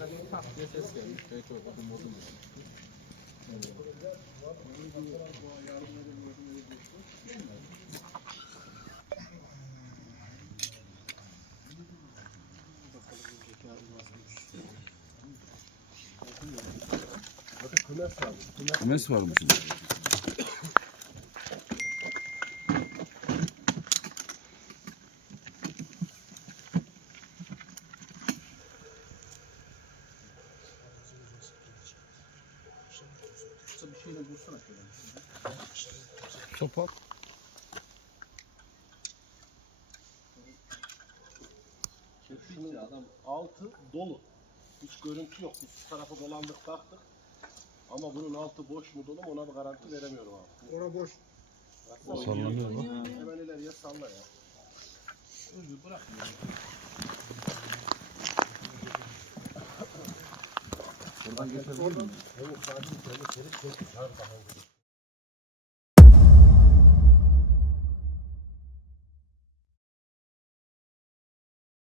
Arada bir tak diye ses gelmiş. Belki o odun modun. Kümes varmış. Bir şeyle vursana şöyle. Sopa. Şunun adam altı dolu. Hiç görüntü yok. Biz şu tarafa dolandık baktık. Ama bunun altı boş mu dolu mu ona bir garanti veremiyorum abi. Ora boş. Baksana, Sallanıyor bak. Hemen ileriye salla ya. Özür bırak. Buradan geçebilir Oradan. miyim?